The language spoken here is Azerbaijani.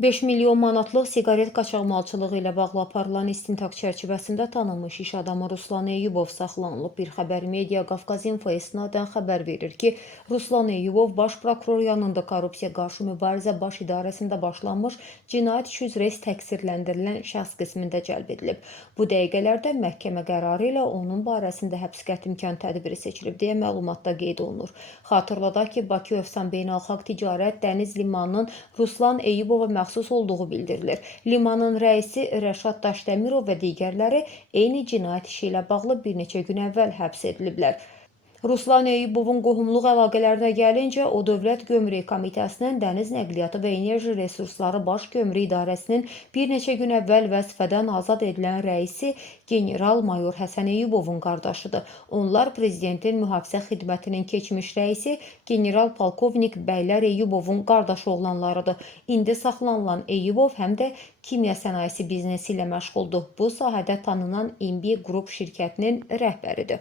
5 milyon manatlıq siqaret qaçaqmalçılığı ilə bağlı aparılan istintaq çərçivəsində tanınmış iş adamı Ruslan Eyyubov saxlanılıb. Bir xəbər media Qafqaz.info istinadən xəbər verir ki, Ruslan Eyyubov Baş prokuror yanında Korrupsiya qarşı mübarizə baş idarəsində başlanmış cinayət işi üzrə təqsirləndirilən şəxs qismində cəlb edilib. Bu dəqiqələrdə məhkəmə qərarı ilə onun barəsində həbs qətimkan tədbiri seçilib deyə məlumatda qeyd olunur. Xatırladaq ki, Bakı Övsan Beynəlxalq Ticarət Dəniz Limanının Ruslan Eyyubova məxsus olduğu bildirilir. Limanın rəisi Rəşad Daşdəmirov və digərləri eyni cinayət işi ilə bağlı bir neçə gün əvvəl həbs ediliblər. Ruslan Eyyubovun qohumluq əlaqələrinə gəlincə, o Dövlət Gömrük Komitəsinin Dəniz Nəqliyyatı və Enerji Resursları Baş Gömrük İdarəsinin bir neçə gün əvvəl vəzifədən azad edilən rəisi general-mayor Həsən Eyyubovun qardaşıdır. Onlar Prezidentin Mühafizə Xidmətinin keçmiş rəisi general-polkovnik Bəylər Eyyubovun qardaşı oğlanlarıdır. İndi saxlanılan Eyyubov həm də kimya sənayesi biznesi ilə məşğuldur. Bu sahədə tanınan İnbi Qrup şirkətinin rəhbəridir.